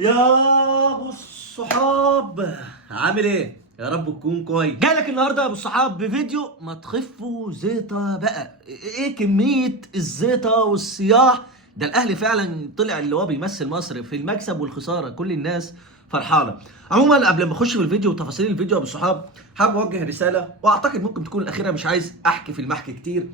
يا ابو الصحاب، عامل ايه؟ يا رب تكون كويس. جاي لك النهارده يا ابو الصحاب بفيديو ما تخفوا زيطه بقى. ايه كميه الزيطه والصياح ده؟ الاهلي فعلا طلع اللي هو بيمثل مصر في المكسب والخساره، كل الناس فرحانه. عموما قبل ما اخش في الفيديو وتفاصيل الفيديو يا ابو الصحاب، حابب اوجه رساله واعتقد ممكن تكون الاخيره، مش عايز احكي في المحكي كتير،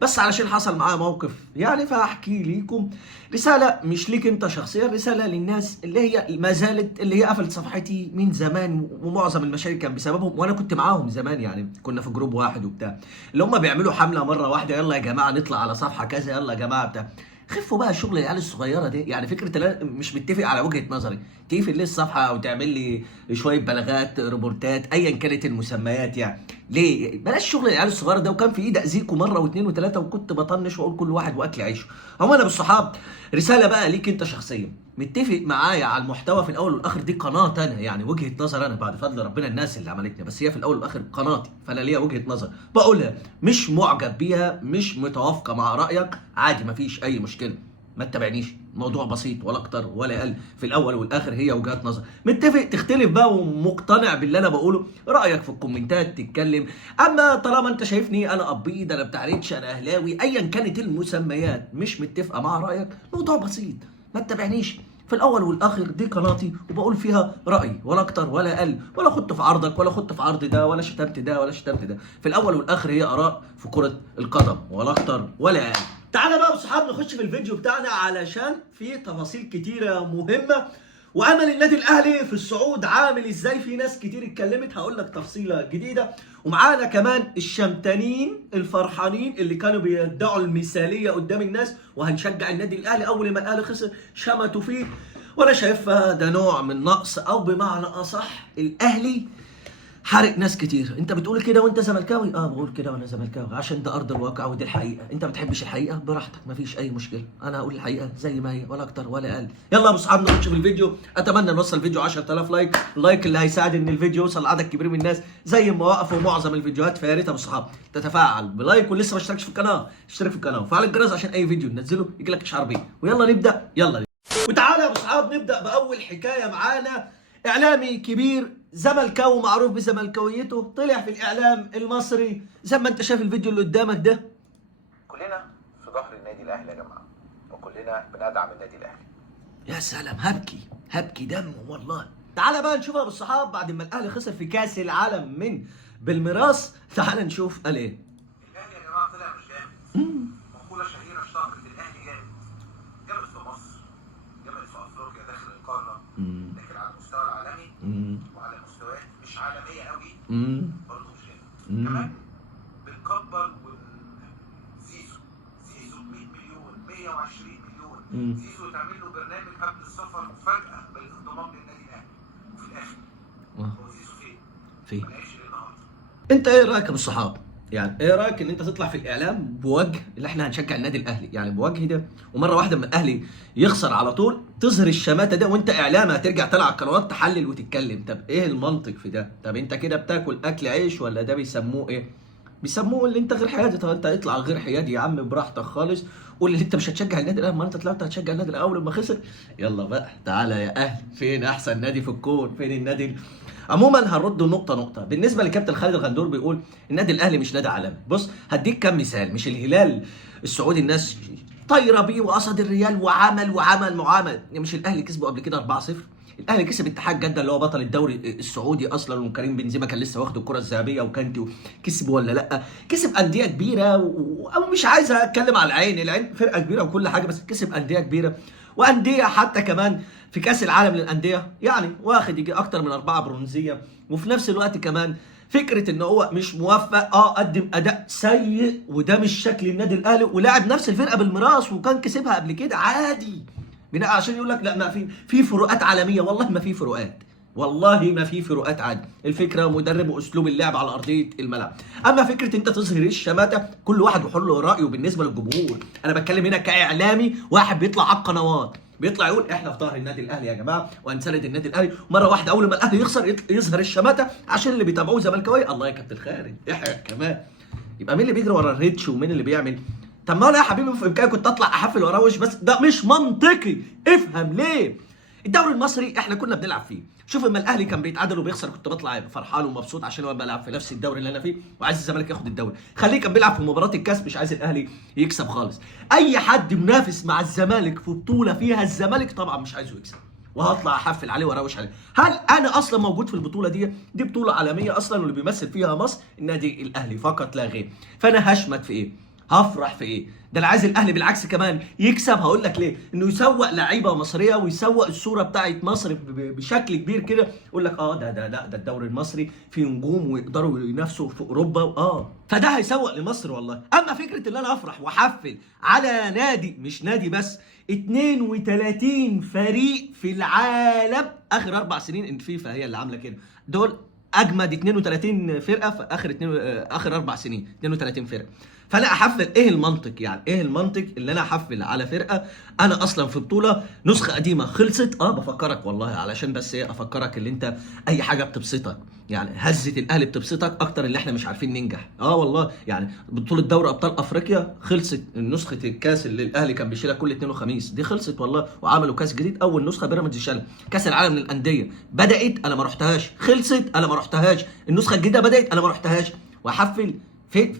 بس علشان حصل معايا موقف يعني فاحكي ليكم. رساله مش ليك انت شخصيا، رساله للناس اللي هي ما زالت، اللي هي قفلت صفحتي من زمان، ومعظم المشاكل كان بسببهم، وانا كنت معاهم زمان، يعني كنا في جروب واحد وبتاع، اللي هم بيعملوا حمله مره واحده، يلا يا جماعه نطلع على صفحه كذا، يلا يا جماعه بتاع. خفوا بقى شغل العيال الصغيره دي، يعني فكره مش متفق على وجهه نظري، تقفل لي الصفحه او تعمل لي شويه بلاغات ريبورتات ايا كانت المسميات. يعني ليه؟ بلاش شغل العيال الصغيره ده، وكان في ايدي اذيكم مره واثنين وثلاثه، وكنت بطنش واقول كل واحد واكل عيشه. هم انا بالصحاب، رساله بقى ليك انت شخصيا، متفق معايا على المحتوى في الاول والاخر، دي قناه انا، يعني وجهه نظر انا بعد فضل ربنا الناس اللي عملتني، بس هي في الاول والاخر قناتي، فانا ليا وجهه نظر بقولها، مش معجب بيها، مش متوافقه مع رايك، عادي مفيش اي مشكله، ما تتابعنيش، موضوع بسيط ولا اكتر ولا اقل، في الاول والاخر هي وجهات نظر، متفق تختلف بقى ومقتنع باللي انا بقوله، رايك في الكومنتات تتكلم. اما طالما انت شايفني انا ابيض، انا بتاع ريتش، انا اهلاوي، ايا كانت المسميات مش متفقه مع رايك، موضوع بسيط، ما تتابعنيش. في الاول والاخر دي قناتي، وبقول فيها رايي ولا اكتر ولا اقل، ولا خدت في عرضك ولا خدت في عرض ده، ولا شتمت ده ولا شتمت ده. في الاول والاخر هي اراء في كره القدم، ولا اكتر ولا اقل. تعالى بقى يا صحاب نخش في الفيديو بتاعنا، علشان في تفاصيل كتيره مهمه، وامل النادي الاهلي في الصعود عامل ازاي. في ناس كتير اتكلمت، هقول لك تفصيله جديده، ومعانا كمان الشمتانين الفرحانين اللي كانوا بيدعوا المثاليه قدام الناس، وهنشجع النادي الاهلي اول ما الاهلي خسر شمتوا فيه، وانا شايفها ده نوع من نقص، او بمعنى اصح الاهلي حارق ناس كتير. انت بتقول كده وانت زملكاوي؟ اه بقول كده وانا زملكاوي، عشان ده ارض الواقع ودي الحقيقه. انت ما بتحبش الحقيقه براحتك، مفيش اي مشكله، انا هقول الحقيقه زي ما هي ولا اكتر ولا اقل. يلا يا ابو صحاب نخش في الفيديو. اتمنى نوصل الفيديو 10000 لايك، اللايك اللي هيساعد ان الفيديو يوصل لعدد كبير من الناس زي ما وقفوا معظم الفيديوهات. فيا ريت يا ابو صحاب تتفاعل بلايك، واللي لسه ما اشتركش في القناه اشترك في القناه وفعل الجرس عشان اي فيديو ننزله يجي لك اشعار بيه. ويلا نبدا، يلا. وتعالى يا ابو صحاب نبدا باول حكايه معانا. اعلامي كبير زملكاوي معروف بزملكاويته طلع في الاعلام المصري زي ما انت شايف الفيديو اللي قدامك ده. كلنا في ظهر النادي الاهلي يا جماعه، وكلنا بندعم النادي الاهلي. يا سلام، هبكي دم والله. تعالى بقى نشوف يا ابو الصحاب بعد ما الاهلي خسر في كاس العالم من بالميراس، تعالى نشوف قال ايه. الاهلي يا جماعه طلع مش جامد. مقوله شهيره اشتهرت، الاهلي جامد في مصر، جامد في افريقيا داخل القاره، لكن على المستوى العالمي وعلى مستويات مش عالميه قوي برضه مش جامد. كمان بنكبر زيزو ب 100 مليون 120 مليون، زيزو تعمل له برنامج قبل السفر مفاجاه بالانضمام للنادي الاهلي، وفي الاخر هو زيزو فين؟ ما لقاش النهارده. انت ايه رايك يا ابو الصحاب؟ يعني ايه رايك ان انت تطلع في الاعلام بوجه اللي احنا هنشجع النادي الاهلي، يعني بوجه ده، ومره واحده لما الاهلي يخسر على طول تظهر الشماته ده، وانت اعلام هترجع تطلع على القنوات تحلل وتتكلم؟ طب ايه المنطق في ده؟ طب انت كده بتاكل اكل عيش، ولا ده بيسموه ايه؟ بيسموه اللي انت غير حيادي. طب انت اطلع غير حيادي يا عم براحتك خالص، قول اللي انت مش هتشجع النادي الاهلي، ما انت طلعت هتشجع النادي الاهلي اول ما خسر. يلا بقى تعالى يا اهل، فين احسن نادي في الكون؟ فين النادي؟ عموما هنرد نقطة نقطة. بالنسبة لكابتن خالد الغندور بيقول النادي الأهلي مش نادي عالمي. بص هديك كم مثال. مش الهلال السعودي الناس طايرة بيه وقصد الريال وعمل معامل؟ مش الأهلي كسبه قبل كده 4-0؟ الاهلي كسب اتحاد جده اللي هو بطل الدوري السعودي اصلا، وكريم بنزيما كان لسه واخد الكره الذهبيه، وكانتي كسب ولا لا؟ كسب انديه كبيره او مش عايز اتكلم على العين فرقه كبيره وكل حاجه، بس كسب انديه كبيره، وانديه حتى كمان في كاس العالم للانديه، يعني واخد يجي اكتر من 4 برونزيه. وفي نفس الوقت كمان فكره ان هو مش موفق، قدم اداء سيء، وده مش شكل النادي الاهلي، ولعب نفس الفرقه بالميراس وكان كسبها قبل كده عادي، بناء عشان يقول لك لا ما في فروقات عالميه. والله ما في فروقات، والله ما في فروقات عادي. الفكره مدرب واسلوب اللعب على ارضيه الملعب. اما فكره انت تظهر الشماته، كل واحد يحل له رايه بالنسبه للجمهور. انا بتكلم هنا كاعلامي، واحد بيطلع على القنوات بيطلع يقول احنا في ظهر النادي الاهلي يا جماعه وهنساند النادي الاهلي، مره واحده اول ما الاهلي يخسر يظهر الشماته عشان اللي بيتابعوه زملكاويه. الله يا كابتن خالد احنا كمان، يبقى مين اللي بيجري ورا الريتش ومين اللي بيعمل؟ طب ما انا يا حبيبي في امكاني كنت اطلع احفل وراه وش، بس ده مش منطقي. افهم ليه الدوري المصري احنا كنا بنلعب فيه. شوف اما الاهلي كان بيتعادل وبيخسر كنت بطلع فرحان ومبسوط عشان هو بلعب في نفس الدوري اللي انا فيه وعايز الزمالك ياخد الدوري. خليه كان بيلعب في مباراه الكاس مش عايز الاهلي يكسب خالص. اي حد منافس مع الزمالك في بطوله فيها الزمالك طبعا مش عايزه يكسب، وهطلع احفل عليه واروش عليه. هل انا اصلا موجود في البطوله دي بطوله عالميه اصلا، واللي بيمثل فيها مصر النادي الاهلي فقط لا غير. فانا هشمت في ايه؟ هفرح في ايه؟ ده انا عايز الاهلي بالعكس كمان يكسب. هقول لك ليه؟ انه يسوق لعيبه مصريه ويسوق الصوره بتاعت مصر بشكل كبير كده، يقول لك ده الدوري المصري فيه نجوم ويقدروا ينافسوا في اوروبا. فده هيسوق لمصر والله. اما فكره ان انا افرح واحفل على نادي، مش نادي بس، 32 فريق في العالم اخر 4 سنين، ان فيفا هي اللي عامله كده، دول اجمد 32 فرقه في اخر 4 سنين 32 فرقه. فانا احفل ايه المنطق؟ يعني ايه المنطق اللي انا احفل على فرقه انا اصلا في بطوله نسخه قديمه خلصت؟ بفكرك والله علشان بس ايه، افكرك اللي انت اي حاجه بتبسطك، يعني هزه الاهلي بتبسطك اكتر اللي احنا مش عارفين ننجح. والله يعني بطوله دوري ابطال افريقيا خلصت، نسخه الكاس اللي الاهلي كان بيشيلها كل اثنين وخميس دي خلصت والله، وعملوا كاس جديد. اول نسخه بيراميدز شالها. كاس العالم للانديه بدات انا ما رحتهاش، خلصت انا ما رحتهاش، النسخه الجديده بدات انا ما رحتهاش. واحفل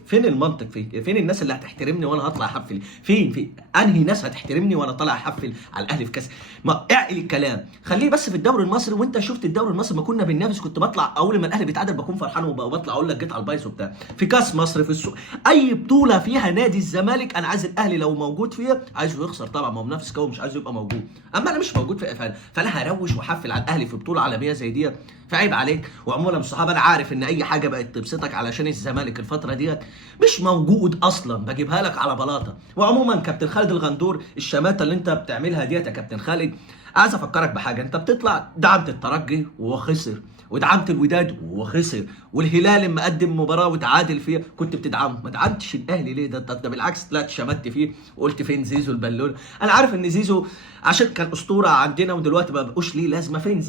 فين المنطق؟ فين الناس اللي هتحترمني وانا هطلع احفل؟ فين انهي ناس هتحترمني وانا طالع احفل على الاهلي في كاس؟ ما اعقل الكلام، خليه بس في الدوري المصري. وانت شفت الدوري المصري ما كنا بننافس كنت بطلع اول ما الاهلي بيتعادل بكون فرحان وبطلع اقول لك جيت على البايظ وبتاع. في كاس مصر، في السوق، اي بطوله فيها نادي الزمالك انا عايز الاهلي لو موجود فيها عايزه يخسر طبعا، ما هو منافس قوي مش عايزه يبقى موجود. اما انا مش موجود فانا هروش واحفل على الاهلي في بطوله عالميه زي ديت، فعيب عليك. وعموما بالصحابه انا عارف ان اي حاجه بقت تبسطك علشان الزمالك الفتره ديت مش موجود اصلا، بجيبها لك على بلاطه. وعموما كابتن خالد الغندور، الشماته اللي انت بتعملها ديت يا كابتن خالد، عايز افكرك بحاجه. انت بتطلع دعمت الترجي وهو خسر، ودعمت الوداد وهو خسر، والهلال لما قدم مباراه وتعادل فيها كنت بتدعمه. ما دعمتش الاهلي ليه؟ ده بالعكس طلعت شمت فيه وقلت فين زيزو البلول. انا عارف ان زيزو عشان كان اسطوره عندنا ودلوقتي ما بقوش ليه لازمه. فين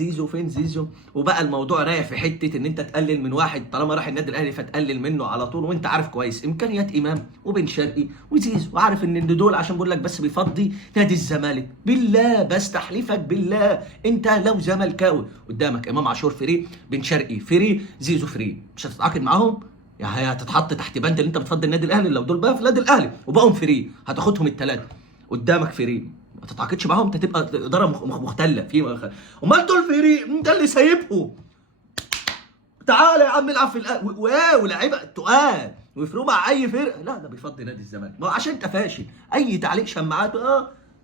زيزو؟ وبقى الموضوع رايح في حته ان انت تقلل من واحد طالما راح النادي الاهلي فتقلل منه على طول، وانت عارف كويس امكانيات امام وبن شرقي وزيزو، وعارف ان دول عشان بقول لك بس بيفضي نادي الزمالك. بالله بستحلفك بالله، انت لو زملكاوي قدامك امام عاشور فري، بن شرقي فري، زيزو فري، مش هتتعاقد معاهم؟ يعني هتتحط تحت بند اللي انت بتفضل النادي الاهلي. لو دول بقى في النادي الاهلي وبقوا فري هتاخدهم الثلاثه قدامك فري، ما تتعاقدش معاهم، انت تبقى اداره مختله في امال دول فري انت اللي سايبهم. تعالى يا عم العب في ولاعيبه تقال ويفرقوا مع اي فرقه. لا ده بيفضي نادي الزمالك، ما هو عشان انت فاشل. اي تعليق شماعات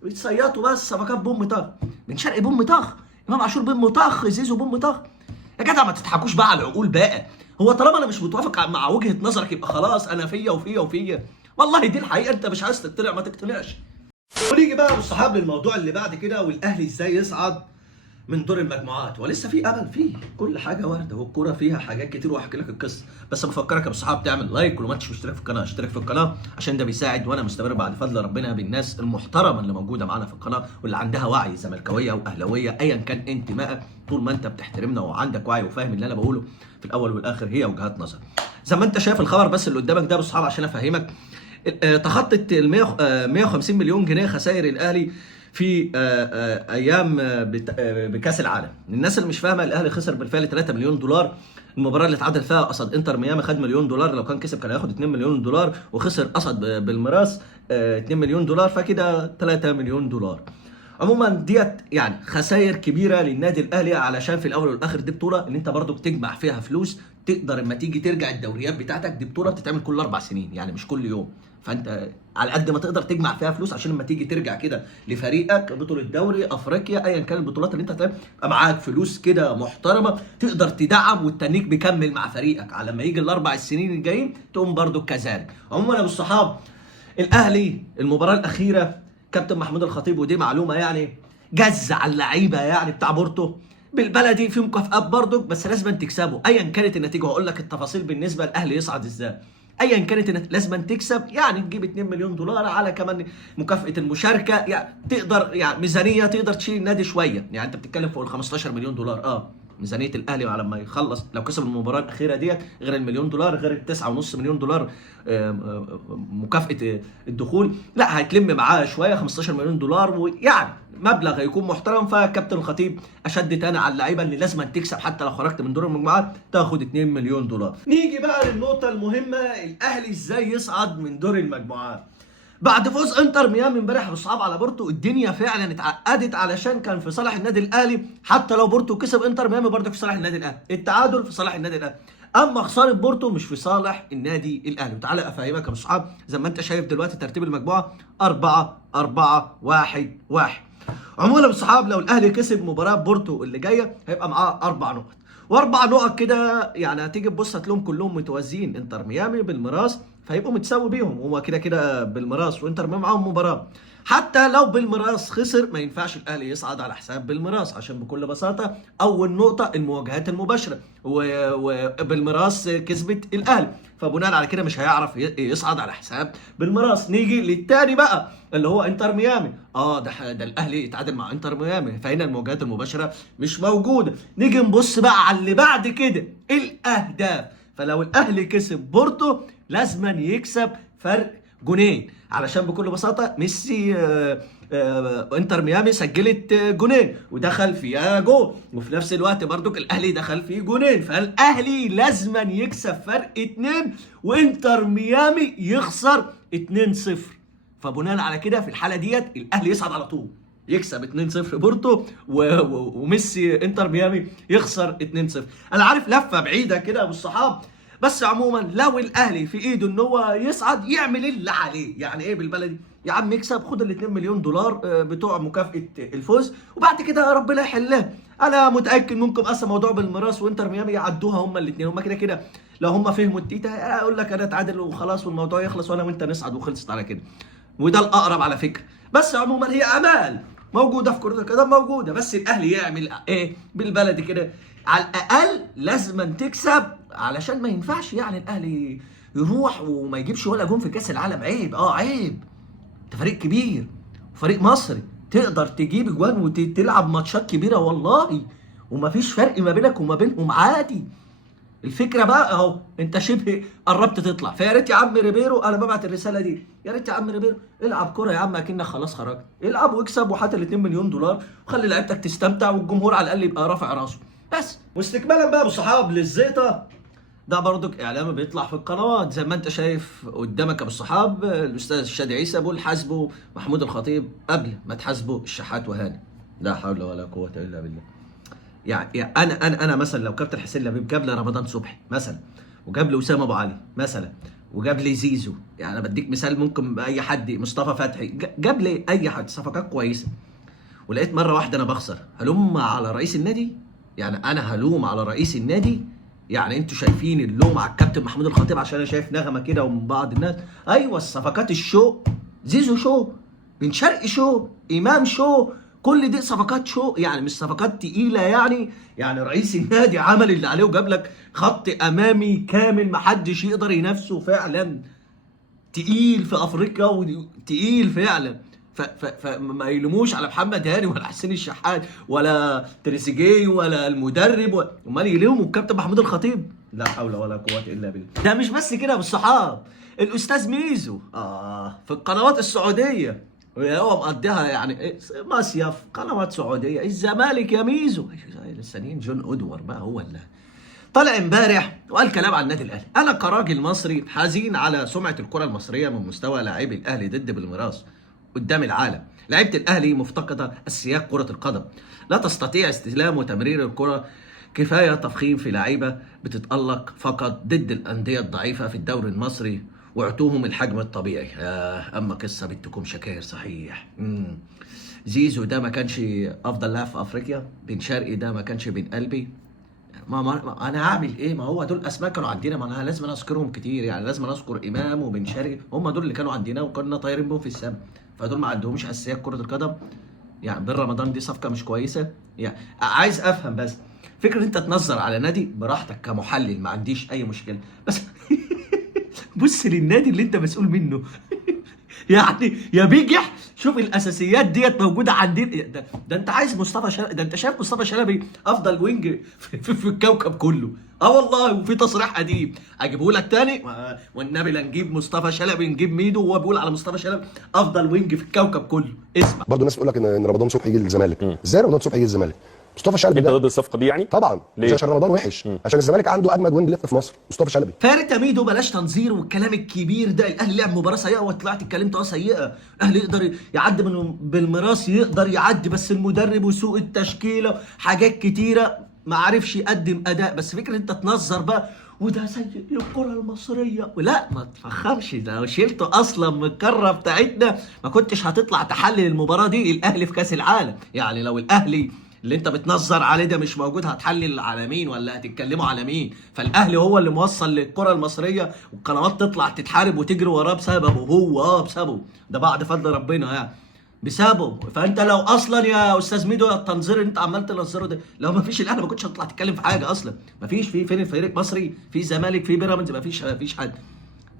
بيتصيطوا بس صفقات بوم طخ، بن شرقي بوم طخ، امام عاشور بوم طخ، زيزو بوم طخ. يا جدع ما تضحكوش بقى على العقول بقى. هو طالما انا مش متوافق مع وجهه نظرك يبقى خلاص انا فيا. والله دي الحقيقه، انت مش عايز تقتنع ما تقتنعش. ونيجي بقى بالصحاب للموضوع اللي بعد كده، والاهلي ازاي يصعد من دور المجموعات. ولسه في امل، فيه كل حاجه وارده، والكوره فيها حاجات كتير وهحكي لك القصه. بس بفكرك يا بالصحاب تعمل لايك، ولو ما انتش مشترك في القناه اشترك في القناه عشان ده بيساعد، وانا مستمر بعد فضل ربنا بالناس المحترمه اللي موجوده معانا في القناه واللي عندها وعي، زملكاويه واهلاويه ايا كان انتمائك، طول ما انت بتحترمنا وعندك وعي وفاهم اللي انا بقوله في الاول والاخر هي وجهات نظر. زي ما انت شايف الخبر بس اللي قدامك ده بالصحاب عشان افهمك. تخطت ال 150 مليون جنيه خسائر الاهلي في ايام بكاس العالم. الناس اللي مش فاهمه، الاهلي خسر بالفعل 3 مليون دولار. المباراه اللي اتعادل فيها قصاد انتر ميامي خد مليون دولار، لو كان كسب كان هياخد 2 مليون دولار، وخسر قصد بالميراث 2 مليون دولار، فكده 3 مليون دولار. عموما ديت يعني خسائر كبيره للنادي الاهلي، علشان في الاول والاخر دي بطوله اللي انت برضو بتجمع فيها فلوس، تقدر اما تيجي ترجع الدوريات بتاعتك، دي بطوله بتتعمل كل 4 سنين يعني مش كل يوم. فانت على قد ما تقدر تجمع فيها فلوس عشان لما تيجي ترجع كده لفريقك بطوله دوري افريقيا ايا كان البطولات اللي انت هتعمل، يبقى معاك فلوس كده محترمه تقدر تدعم والتنيك بيكمل مع فريقك على لما يجي ال4 سنين الجايين تقوم برضو كذلك. عموما يا ابو الصحاب، الاهلي المباراه الاخيره كابتن محمود الخطيب، ودي معلومه يعني، جزع اللعيبه يعني بتاع بورتو بالبلدي، في مكافآت برضو بس لازم تكسبوا ايا كانت النتيجه. وهقول لك التفاصيل بالنسبه للاهلي يصعد ازاي. ايا كانت لازم تكسب، يعني تجيب 2 مليون دولار على كمان مكافاه المشاركه، يعني تقدر يعني ميزانيه تقدر تشيل النادي شويه، يعني انت بتتكلم فوق ال 15 مليون دولار ميزانيه الاهلي على ما يخلص لو كسب المباراه الاخيره ديت، غير المليون دولار، غير ال 9.5 مليون دولار مكافاه الدخول، لا هيتلم معاه شويه 15 مليون دولار، ويعني مبلغ هيكون محترم. فكابتن الخطيب اشد تاني على اللعيبه اللي لازم تكسب حتى لو خرجت من دور المجموعات تاخد 2 مليون دولار. نيجي بقى للنقطه المهمه، الاهلي ازاي يصعد من دور المجموعات. بعد فوز انتر ميامي امبارح بصعب على بورتو، الدنيا فعلا اتعقدت علشان كان في صالح النادي الاهلي. حتى لو بورتو كسب انتر ميامي برضه في صالح النادي الاهلي، التعادل في صالح النادي الاهلي، اما خساره بورتو مش في صالح النادي الاهلي. وتعالى افهمك يا صحاب، زي ما انت شايف دلوقتي ترتيب المجموعه 4-4-1-1. عموما يا صحاب، لو الاهلي كسب مباراه بورتو اللي جايه هيبقى معاه 4 نقط، واربع نقط كده يعني هتيجي تبص هتلاقيهم كلهم متوازيين، انتر ميامي بالميراث فهيبقوا متساوي بيهم، هو كده كده بالميراث وانتر ميامي معاهم مباراه. حتى لو بالميراث خسر ما ينفعش الاهلي يصعد على حساب بالميراث، عشان بكل بساطه اول نقطه المواجهات المباشره، وبالميراث كسبت الاهلي، فبناء على كده مش هيعرف يصعد على حساب بالميراث. نيجي للتاني بقى اللي هو انتر ميامي، ده الاهلي اتعادل مع انتر ميامي، فهنا المواجهات المباشره مش موجوده. نيجي نبص بقى على اللي بعد كده، الاهداف. فلو الاهلي كسب بورتو لازما يكسب فرق جونين، علشان بكل بساطه ميسي انتر ميامي سجلت جونين ودخل فيها جول، وفي نفس الوقت برضك الاهلي دخل فيه جونين، فالاهلي لازما يكسب فرق 2 وانتر ميامي يخسر 2-0. فبناء على كده في الحاله ديت الاهلي يصعد على طول، يكسب 2-0 بورتو وميسي انتر ميامي يخسر 2-0. انا عارف لفه بعيده كده بالصحاب، بس عموما لو الاهلي في ايده ان هو يصعد يعمل اللي عليه. يعني ايه بالبلدي؟ يا عم يكسب، خد ال 2 مليون دولار بتوع مكافاه الفوز، وبعد كده ربنا يحلها. انا متاكد منكم اصلا موضوع بالميراث وانتر ميامي يعدوها هما الاثنين، هما كده كده لو هما فهموا التيتا اقول لك انا اتعادل وخلاص والموضوع يخلص وانا وانت نصعد وخلصت على كده، وده الاقرب على فكره. بس عموما هي امال موجوده في كره القدم موجوده، بس الاهلي يعمل ايه بالبلدي كده؟ على الاقل لازما تكسب، علشان ما ينفعش يعني الاهلي يروح وما يجيبش ولا جون في كاس العالم. عيب، عيب. انت فريق كبير وفريق مصري تقدر تجيب اجوان وتلعب ماتشات كبيره والله، ومفيش فرق ما بينك وما بينهم عادي. الفكره بقى اهو انت شبه قربت تطلع، فيا ريت يا عم ريبيرو، انا ببعت الرساله دي، يا ريت يا عم ريبيرو العب كوره يا عم اكنك خلاص خرجت، العب واكسب وحط ال 2 مليون دولار وخلي لعيبتك تستمتع والجمهور على الاقل يبقى رافع راسه بس. واستكمالا بقى بالصحاب للزيطه، ده برضك اعلامي بيطلع في القنوات زي ما انت شايف قدامك يا ابو الصحاب، الاستاذ شادي عيسى بيقول حاسبوا محمود الخطيب قبل ما تحاسبوا الشحات وهاني. لا حول ولا قوه الا بالله. يعني انا مثلا لو كابتن حسين لبيب جاب لي رمضان صبحي مثلا، وجاب لي اسامه ابو علي مثلا، وجاب لي زيزو، يعني انا بديك مثال، ممكن اي حد، مصطفى فتحي، جاب لي اي حد صفقات كويسه، ولقيت مره واحده انا بخسر، هلوم على رئيس النادي؟ يعني انا هلوم على رئيس النادي؟ يعني انتوا شايفين اللوم على الكابتن محمود الخطيب عشان انا شايف نغمه كده ومن بعض الناس؟ ايوه الصفقات الشو، زيزو شو، بن شرقي شو، امام شو، كل دي صفقات شو، يعني مش صفقات تقيله يعني رئيس النادي عمل اللي عليه وجاب لك خط امامي كامل محدش يقدر ينافسه، فعلا تقيل في افريقيا وتقيل فعلا. فما يلوموش على محمد هاني ولا حسين الشحات ولا تريزيجيه ولا المدرب امال يلوموا الكابتن محمود الخطيب؟ لا حول ولا قوه الا بالله. ده مش بس كده بالصحاب، الاستاذ ميزو في القنوات السعوديه هو مقضيها يعني مصيف قنوات سعوديه، الزمالك يا ميزو الثانيين جون اودوار بقى هو اللي طلع امبارح وقال كلام عن النادي الاهلي. انا كراجل مصري حزين على سمعه الكره المصريه من مستوى لاعبي الاهلي ضد بالميراث قدام العالم. لعيبه الاهلي مفتقده السياق كره القدم، لا تستطيع استلام وتمرير الكره، كفايه تفخيم في لعيبه بتتالق فقط ضد الانديه الضعيفه في الدوري المصري واعطوهم الحجم الطبيعي. اما قصه بنتكم شكاير صحيح. زيزو ده ما كانش افضل لاعب في افريقيا، بن شرقي ده ما كانش بين قلبي، ما انا هعمل ايه؟ ما هو دول اسماء كانوا عندنا، ما انا لازم اذكرهم كتير، يعني لازم اذكر امام وبن شرقي، هم دول اللي كانوا عندنا وكنا طايرين بهم في السماء، فدول ما عندهمش اساسيات كره القدم. يعني بن رمضان دي صفقه مش كويسه. يعني عايز افهم بس فكره انت تنظر على نادي براحتك كمحلل، ما عنديش اي مشكله، بس بص للنادي اللي انت مسؤول منه يعني يا بيجح شوف الاساسيات ديت موجوده عندنا. ده انت عايز مصطفى شلبي، ده انت شايف مصطفى شلبي افضل وينج في الكوكب كله. اه والله، وفي تصريح قديم اجيبه لك تاني، والنبي لا نجيب مصطفى شلبي نجيب ميدو، وهو بيقول على مصطفى شلبي افضل وينج في الكوكب كله. اسمع. برضه الناس تقول لك ان رمضان صبحي يجي للزمالك. ازاي رمضان صبحي يجي للزمالك؟ مصطفى شلبي انت ده ضد الصفقه دي يعني؟ طبعا. ليه؟ مش عشان رمضان وحش، عشان الزمالك عنده اجمد وينج ليفت في مصر مصطفى شلبي. فارق يا ميدو، بلاش تنظير والكلام الكبير ده. الاهلي لعب مباراه سيئه وطلعت اتكلمت سيئه. الاهلي يقدر يعدي بالميراث، يقدر يعدي، بس المدرب وسوء التشكيله حاجات كتيره ما عرفش يقدم اداء. بس فكره انت تنظر بقى وده سيء للكره المصريه، ولا ما تفخمش. ده لو شلته اصلا من القاره بتاعتنا ما كنتش هتطلع تحلل المباراه دي. الاهلي في كاس العالم، يعني لو الاهلي اللي انت بتنظر عليه ده مش موجود هتحلل على مين ولا هتتكلموا على مين؟ فالاهلي هو اللي موصل للكره المصريه، والقنوات تطلع تتحارب وتجري وراه بسببه هو. بسببه ده بعد فضل ربنا يعني، بسببه. فانت لو اصلا يا استاذ ميدو التنظير اللي انت عمال تنظره ده، لو ما فيش الاهلي ما كنتش هتطلع تتكلم في حاجه اصلا. ما فيش فين الفريق مصري، في زمالك، في بيراميدز، ما فيش حد.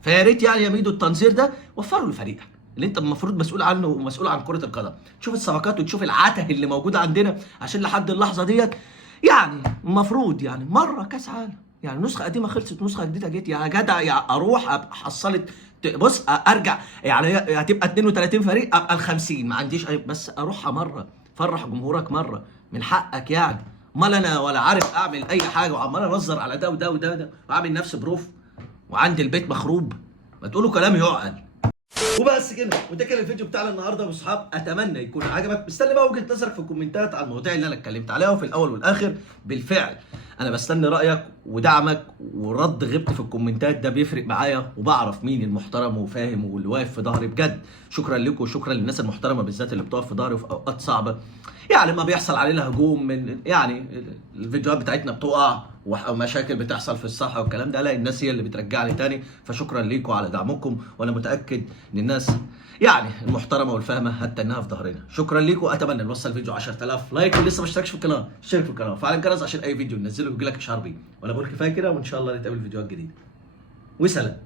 فيا ريت يعني يا ميدو التنظير ده وفره للفريق اللي انت المفروض مسؤول عنه ومسؤول عن كره القدم. تشوف الصفقات وتشوف العته اللي موجوده عندنا، عشان لحد اللحظه ديت يعني المفروض يعني مره كاس عالم. يعني نسخه قديمه خلصت، نسخه جديده جت يا جدع. يا اروح ابقى حصلت، بص ارجع يعني هتبقى 32 فريق ابقى ال 50، ما عنديش بس اروحها مره، فرح جمهورك مره، من حقك يعني. امال انا ولا عارف اعمل اي حاجه وعمال انظر على ده وده وده واعمل نفسي بروف وعندي البيت مخروب. ما تقولوا كلام يعقل. وبس كده، وده كان الفيديو بتاعنا النهارده يا اصحاب. اتمنى يكون عجبك. مستني بقى وجهه نظرك في الكومنتات على المواضيع اللي انا اتكلمت عليها. وفي الاول والاخر بالفعل انا بستني رايك ودعمك ورد غيبتي في الكومنتات، ده بيفرق معايا وبعرف مين المحترم وفاهم واللي واقف في ظهري بجد. شكرا لكم وشكرا للناس المحترمه بالذات اللي بتقف في ظهري في اوقات صعبه. يعني ما بيحصل علينا هجوم من يعني الفيديوهات بتاعتنا بتقع ومشاكل بتحصل في الصحه والكلام ده، لا الناس هي اللي بترجعني تاني. فشكرا ليكم على دعمكم، وانا متاكد ان الناس يعني المحترمه والفاهمه هتنها في ظهرنا. شكرا ليكم. اتمنى نوصل الفيديو 10000 لايك، واللي لسه ما اشتركش في القناه اشترك في القناه وفعل الجرس عشان اي فيديو ننزله يجي لك اشعار بيه. وانا بقول كفايه كده، وان شاء الله نتقابل في فيديوهات جديده. وسلام.